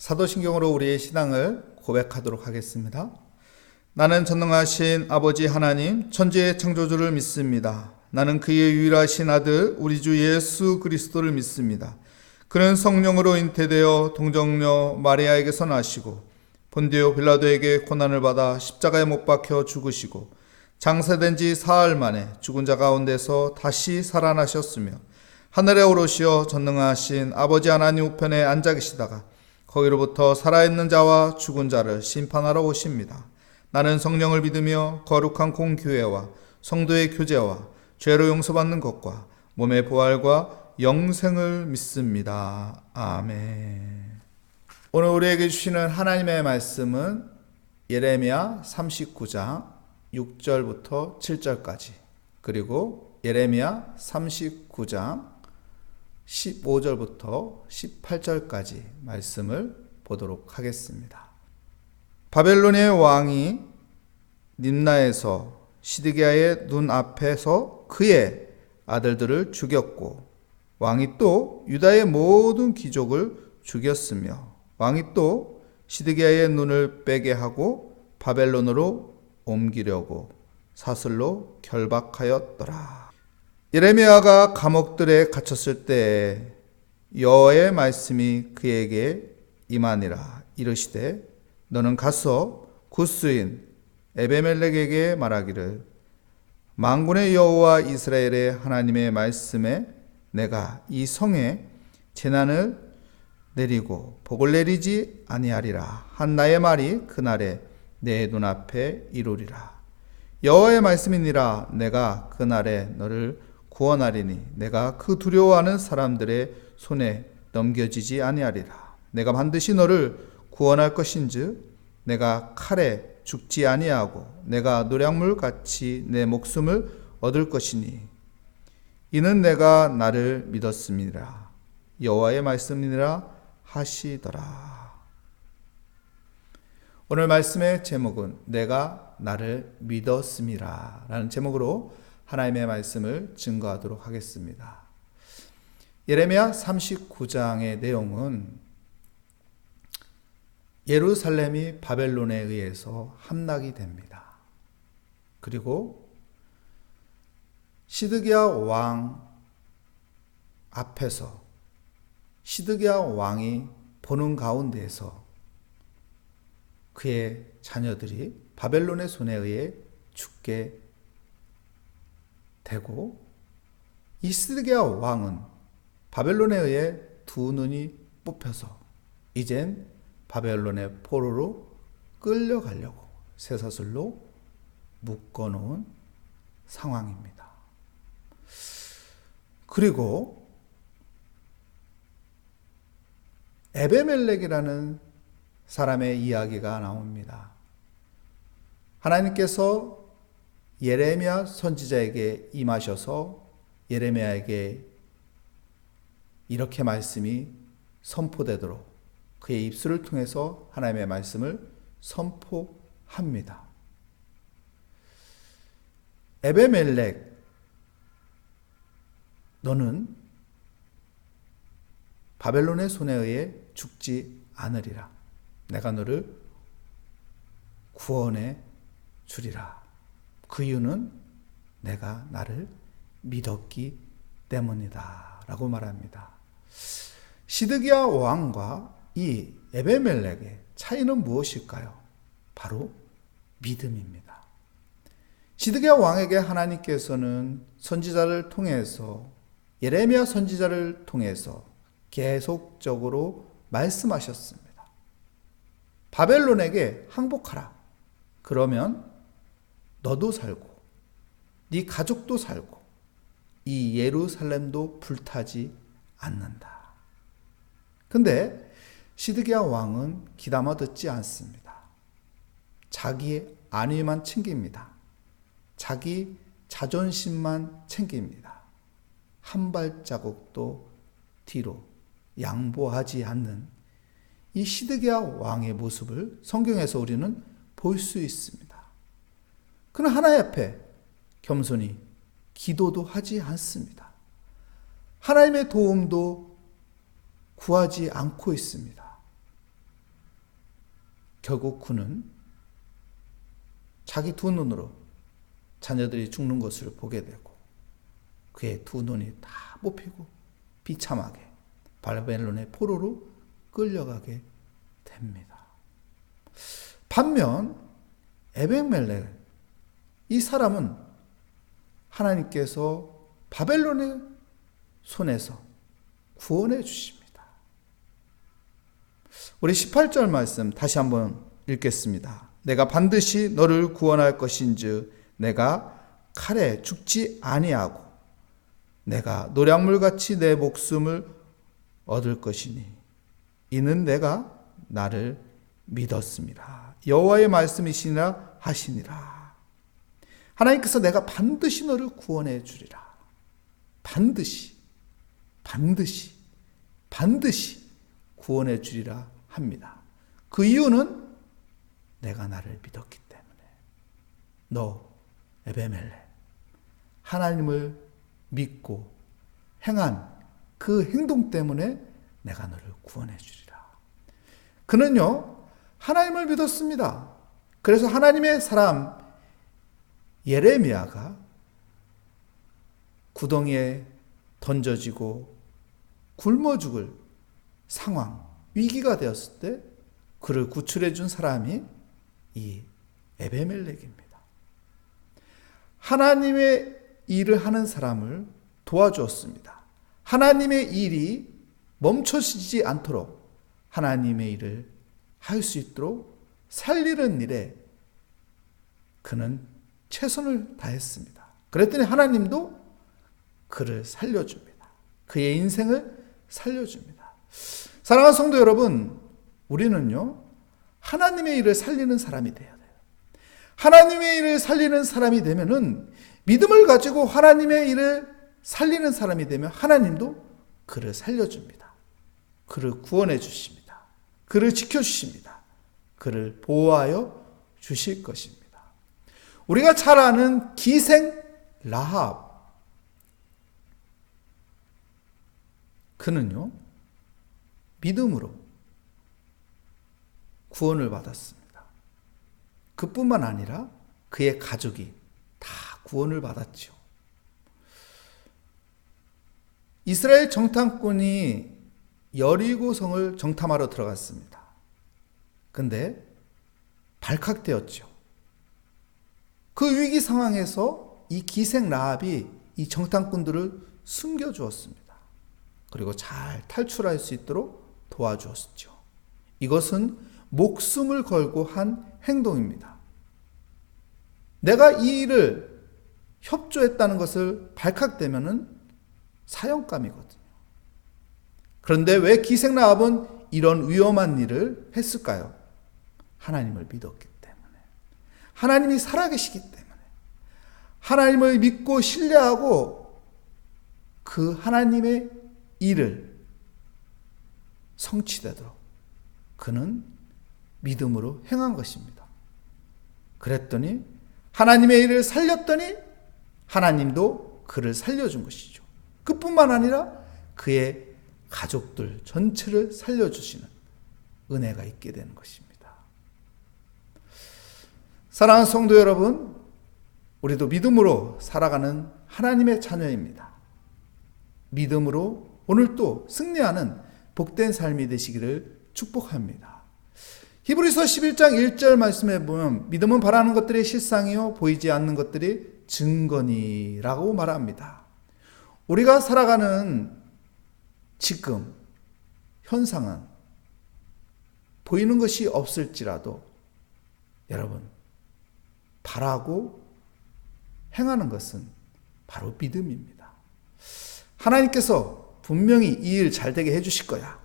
사도신경으로 우리의 신앙을 고백하도록 하겠습니다. 나는 전능하신 아버지 하나님 천지의 창조주를 믿습니다. 나는 그의 유일하신 아들 우리 주 예수 그리스도를 믿습니다. 그는 성령으로 잉태되어 동정녀 마리아에게서 나시고 본디오 빌라도에게 고난을 받아 십자가에 못 박혀 죽으시고 장사된 지 사흘 만에 죽은 자 가운데서 다시 살아나셨으며 하늘에 오르시어 전능하신 아버지 하나님 우편에 앉아 계시다가 거기로부터 살아있는 자와 죽은 자를 심판하러 오십니다. 나는 성령을 믿으며 거룩한 공교회와 성도의 교제와 죄로 용서받는 것과 몸의 부활과 영생을 믿습니다. 아멘. 오늘 우리에게 주시는 하나님의 말씀은 예레미야 39장 6절부터 7절까지, 그리고 예레미야 39장 15절부터 18절까지 말씀을 보도록 하겠습니다. 바벨론의 왕이 림나에서 시드기야의 눈앞에서 그의 아들들을 죽였고, 왕이 또 유다의 모든 귀족을 죽였으며, 왕이 또 시드기야의 눈을 빼게 하고 바벨론으로 옮기려고 사슬로 결박하였더라. 예레미야가 감옥들에 갇혔을 때 여호와의 말씀이 그에게 임하니라. 이르시되 너는 가서 구스인 에베멜렉에게 말하기를 만군의 여호와 이스라엘의 하나님의 말씀에 내가 이 성에 재난을 내리고 복을 내리지 아니하리라 한 나의 말이 그날에 내 눈앞에 이루리라. 여호와의 말씀이니라. 내가 그날에 너를 구원하리니 내가 그 두려워하는 사람들의 손에 넘겨지지 아니하리라. 내가 반드시 너를 구원할 것인즉 내가 칼에 죽지 아니하고 내가 노량물같이 내 목숨을 얻을 것이니 이는 내가 나를 믿었음이라. 여호와의 말씀이니라 하시더라. 오늘 말씀의 제목은 내가 나를 믿었음이라 라는 제목으로 하나님의 말씀을 증거하도록 하겠습니다. 예레미야 39장의 내용은 예루살렘이 바벨론에 의해서 함락이 됩니다. 그리고 시드기야 왕 앞에서 시드기야 왕이 보는 가운데에서 그의 자녀들이 바벨론의 손에 의해 죽게 되고, 이 시드기야 왕은 바벨론에 의해 두 눈이 뽑혀서 이젠 바벨론의 포로로 끌려가려고 쇠사슬로 묶어놓은 상황입니다. 그리고 에베멜렉이라는 사람의 이야기가 나옵니다. 하나님께서 예레미야 선지자에게 임하셔서 예레미야에게 이렇게 말씀이 선포되도록 그의 입술을 통해서 하나님의 말씀을 선포합니다. 에베멜렉, 너는 바벨론의 손에 의해 죽지 않으리라. 내가 너를 구원해 주리라. 그 이유는 내가 나를 믿었기 때문이다 라고 말합니다. 시드기야 왕과 이 에베멜렉의 차이는 무엇일까요? 바로 믿음입니다. 시드기야 왕에게 하나님께서는 선지자를 통해서, 예레미야 선지자를 통해서 계속적으로 말씀하셨습니다. 바벨론에게 항복하라. 그러면 너도 살고 네 가족도 살고 이 예루살렘도 불타지 않는다. 근데 시드기야 왕은 귀담아 듣지 않습니다. 자기의 안위만 챙깁니다. 자기 자존심만 챙깁니다. 한 발자국도 뒤로 양보하지 않는 이 시드기야 왕의 모습을 성경에서 우리는 볼 수 있습니다. 그는 하나님 앞에 겸손히 기도도 하지 않습니다. 하나님의 도움도 구하지 않고 있습니다. 결국 그는 자기 두 눈으로 자녀들이 죽는 것을 보게 되고 그의 두 눈이 다 뽑히고 비참하게 바벨론의 포로로 끌려가게 됩니다. 반면 에벤멜렉, 이 사람은 하나님께서 바벨론의 손에서 구원해 주십니다. 우리 18절 말씀 다시 한번 읽겠습니다. 내가 반드시 너를 구원할 것인즉 내가 칼에 죽지 아니하고 내가 노량물같이 내 목숨을 얻을 것이니 이는 내가 나를 믿었습니다. 여호와의 말씀이시니라 하시니라. 하나님께서 내가 반드시 너를 구원해 주리라. 반드시 구원해 주리라 합니다. 그 이유는 내가 나를 믿었기 때문에. 너 에베멜렉, 하나님을 믿고 행한 그 행동 때문에 내가 너를 구원해 주리라. 그는요 하나님을 믿었습니다. 그래서 하나님의 사람 예레미야가 구덩이에 던져지고 굶어 죽을 상황, 위기가 되었을 때 그를 구출해 준 사람이 이 에베멜렉입니다. 하나님의 일을 하는 사람을 도와주었습니다. 하나님의 일이 멈춰지지 않도록 하나님의 일을 할 수 있도록 살리는 일에 그는 최선을 다했습니다. 그랬더니 하나님도 그를 살려줍니다. 그의 인생을 살려줍니다. 사랑하는 성도 여러분, 우리는요 하나님의 일을 살리는 사람이 되어야 돼요. 하나님의 일을 살리는 사람이 되면은, 믿음을 가지고 하나님의 일을 살리는 사람이 되면 하나님도 그를 살려줍니다. 그를 구원해 주십니다. 그를 지켜주십니다. 그를 보호하여 주실 것입니다. 우리가 잘 아는 기생 라합, 그는요 믿음으로 구원을 받았습니다. 그뿐만 아니라 그의 가족이 다 구원을 받았죠. 이스라엘 정탐꾼이 여리고성을 정탐하러 들어갔습니다. 근데 발칵되었죠. 그 위기 상황에서 이 기생 라합이 이 정탐꾼들을 숨겨주었습니다. 그리고 잘 탈출할 수 있도록 도와주었죠. 이것은 목숨을 걸고 한 행동입니다. 내가 이 일을 협조했다는 것을 발칵되면은 사형감이거든요. 그런데 왜 기생 라합은 이런 위험한 일을 했을까요? 하나님을 믿었기 때문에. 하나님이 살아계시기 때문에. 하나님을 믿고 신뢰하고 그 하나님의 일을 성취되도록 그는 믿음으로 행한 것입니다. 그랬더니 하나님의 일을 살렸더니 하나님도 그를 살려준 것이죠. 그뿐만 아니라 그의 가족들 전체를 살려주시는 은혜가 있게 되는 것입니다. 사랑하는 성도 여러분, 우리도 믿음으로 살아가는 하나님의 자녀입니다. 믿음으로 오늘도 승리하는 복된 삶이 되시기를 축복합니다. 히브리서 11장 1절 말씀에 보면 믿음은 바라는 것들이 실상이요 보이지 않는 것들이 증거니라고 말합니다. 우리가 살아가는 지금 현상은 보이는 것이 없을지라도 여러분, 바라고 행하는 것은 바로 믿음입니다. 하나님께서 분명히 이 일 잘 되게 해주실 거야.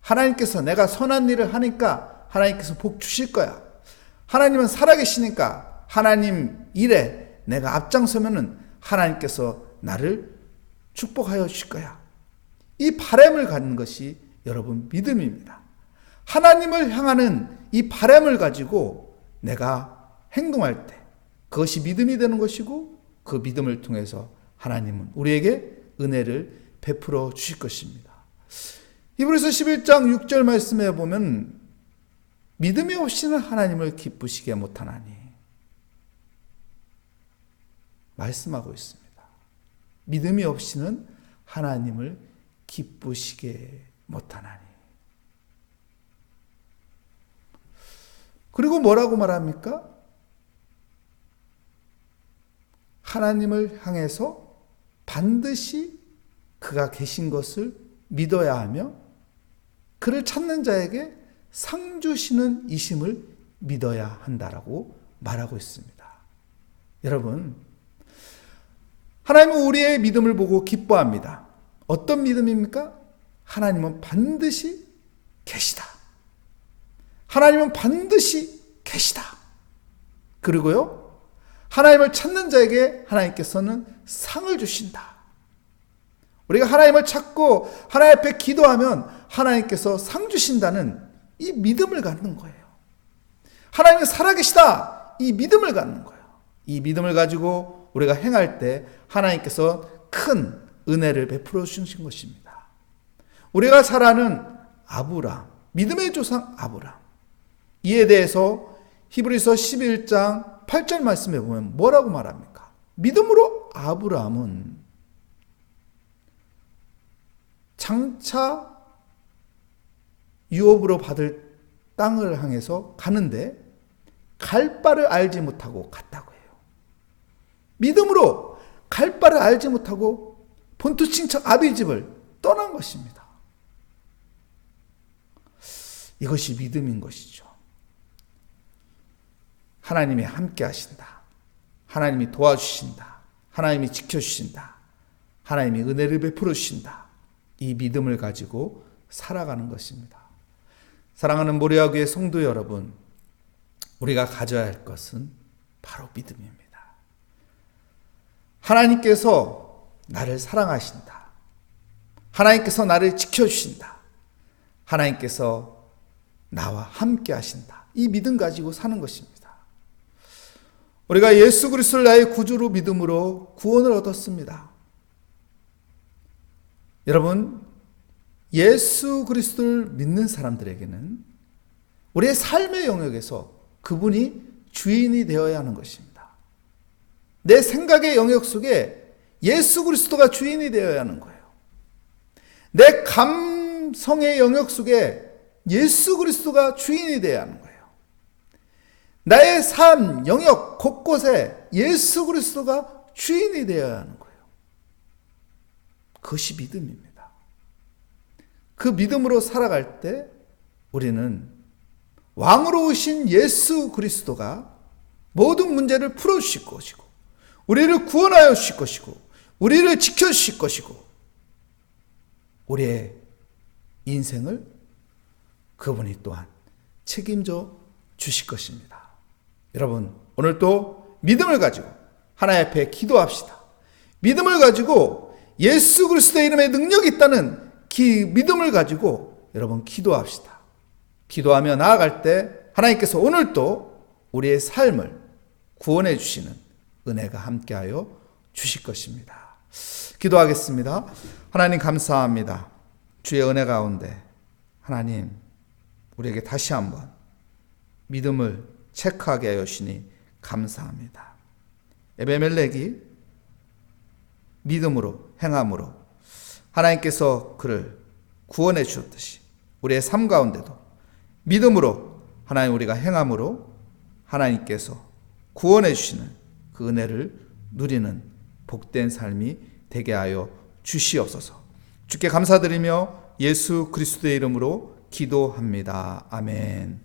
하나님께서 내가 선한 일을 하니까 하나님께서 복 주실 거야. 하나님은 살아계시니까 하나님 일에 내가 앞장서면은 하나님께서 나를 축복하여 주실 거야. 이 바람을 갖는 것이 여러분 믿음입니다. 하나님을 향하는 이 바람을 가지고 내가 행동할 때 그것이 믿음이 되는 것이고, 그 믿음을 통해서 하나님은 우리에게 은혜를 베풀어 주실 것입니다. 히브리서 11장 6절 말씀에 보면 믿음이 없이는 하나님을 기쁘시게 못하나니 말씀하고 있습니다. 믿음이 없이는 하나님을 기쁘시게 못하나니. 그리고 뭐라고 말합니까? 하나님을 향해서 반드시 그가 계신 것을 믿어야 하며 그를 찾는 자에게 상 주시는 이심을 믿어야 한다라고 말하고 있습니다. 여러분, 하나님은 우리의 믿음을 보고 기뻐합니다. 어떤 믿음입니까? 하나님은 반드시 계시다. 하나님은 반드시 계시다. 그리고요, 하나님을 찾는 자에게 하나님께서는 상을 주신다. 우리가 하나님을 찾고 하나님 앞에 기도하면 하나님께서 상 주신다는 이 믿음을 갖는 거예요. 하나님은 살아계시다. 이 믿음을 갖는 거예요. 이 믿음을 가지고 우리가 행할 때 하나님께서 큰 은혜를 베풀어 주신 것입니다. 우리가 잘 아는 아브람, 믿음의 조상 아브람. 이에 대해서 히브리서 11장 8절 말씀에 보면 뭐라고 말합니까? 믿음으로 아브람은 장차 유업으로 받을 땅을 향해서 가는데 갈 바를 알지 못하고 갔다고 해요. 믿음으로 갈 바를 알지 못하고 본토 친척 아비집을 떠난 것입니다. 이것이 믿음인 것이죠. 하나님이 함께 하신다. 하나님이 도와주신다. 하나님이 지켜주신다. 하나님이 은혜를 베풀어 주신다. 이 믿음을 가지고 살아가는 것입니다. 사랑하는 모리아교회 성도 여러분, 우리가 가져야 할 것은 바로 믿음입니다. 하나님께서 나를 사랑하신다. 하나님께서 나를 지켜주신다. 하나님께서 나와 함께 하신다. 이 믿음 가지고 사는 것입니다. 우리가 예수 그리스도를 나의 구주로 믿음으로 구원을 얻었습니다. 여러분, 예수 그리스도를 믿는 사람들에게는 우리의 삶의 영역에서 그분이 주인이 되어야 하는 것입니다. 내 생각의 영역 속에 예수 그리스도가 주인이 되어야 하는 거예요. 내 감성의 영역 속에 예수 그리스도가 주인이 되어야 하는 거예요. 나의 삶 영역 곳곳에 예수 그리스도가 주인이 되어야 하는 거예요. 그것이 믿음입니다. 그 믿음으로 살아갈 때 우리는 왕으로 오신 예수 그리스도가 모든 문제를 풀어주실 것이고 우리를 구원하여 주실 것이고 우리를 지켜주실 것이고 우리의 인생을 그분이 또한 책임져 주실 것입니다. 여러분, 오늘 또 믿음을 가지고 하나님 앞에 기도합시다. 믿음을 가지고 예수 그리스도의 이름에 능력이 있다는 믿음을 가지고 여러분 기도합시다. 기도하며 나아갈 때 하나님께서 오늘 또 우리의 삶을 구원해 주시는 은혜가 함께하여 주실 것입니다. 기도하겠습니다. 하나님 감사합니다. 주의 은혜 가운데 하나님 우리에게 다시 한번 믿음을 체크하게 하여 주시니 감사합니다. 에베멜렉이 믿음으로 행함으로 하나님께서 그를 구원해 주셨듯이 우리의 삶 가운데도 믿음으로 하나님 우리가 행함으로 하나님께서 구원해 주시는 그 은혜를 누리는 복된 삶이 되게 하여 주시옵소서. 주께 감사드리며 예수 그리스도의 이름으로 기도합니다. 아멘.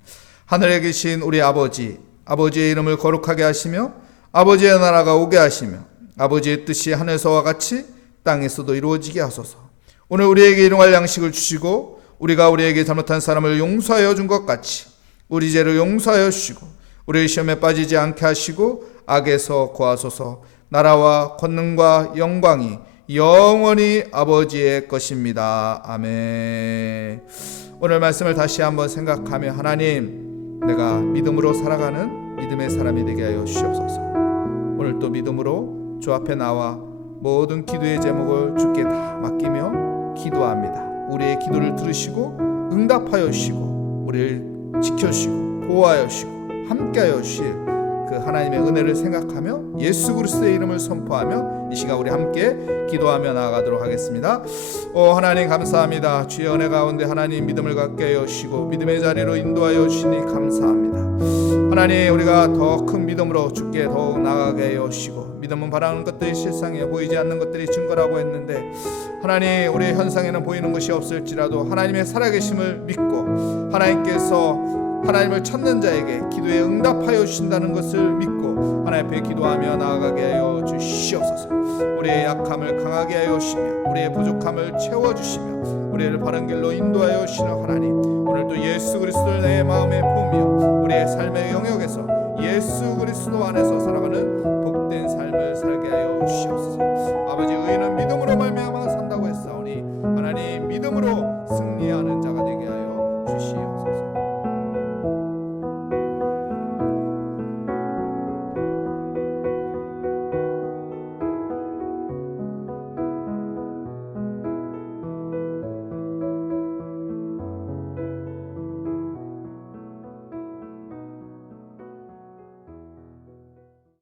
하늘에 계신 우리 아버지, 아버지의 이름을 거룩하게 하시며 아버지의 나라가 오게 하시며 아버지의 뜻이 하늘에서와 같이 땅에서도 이루어지게 하소서. 오늘 우리에게 일용할 양식을 주시고 우리가 우리에게 잘못한 사람을 용서하여 준 것 같이 우리 죄를 용서하여 주시고 우리의 시험에 빠지지 않게 하시고 악에서 구하소서. 나라와 권능과 영광이 영원히 아버지의 것입니다. 아멘. 오늘 말씀을 다시 한번 생각하며 하나님, 내가 믿음으로 살아가는 믿음의 사람이 되게 하여 주시옵소서. 오늘 또 믿음으로 주 앞에 나와 모든 기도의 제목을 주께 다 맡기며 기도합니다. 우리의 기도를 들으시고 응답하여 주시고 우리를 지켜주시고 보호하여 주시고 함께하여 주실 그 하나님의 은혜를 생각하며 예수 그리스도의 이름을 선포하며 이 시간 우리 함께 기도하며 나아가도록 하겠습니다. 하나님 감사합니다. 주의 은혜 가운데 하나님 믿음을 갖게 하여 주시고 믿음의 자리로 인도하여 주시니 감사합니다. 하나님 우리가 더 큰 믿음으로 주께 더욱 나아가게 하여 주시고 믿음은 바라는 것들이 실상에 보이지 않는 것들이 증거라고 했는데 하나님 우리의 현상에는 보이는 것이 없을지라도 하나님의 살아계심을 믿고 하나님께서 하나님을 찾는 자에게 기도에 응답하여 주신다는 것을 믿고 하나님 앞에 기도하며 나아가게 하여 주시옵소서. 우리의 약함을 강하게 하여 주시며 우리의 부족함을 채워주시며 우리를 바른 길로 인도하여 주시는 하나님, 오늘도 예수 그리스도를 내 마음에 보며 우리의 삶의 영역에서 예수 그리스도 안에서 살아가는 복된 삶을 살게 하여 주시옵소서.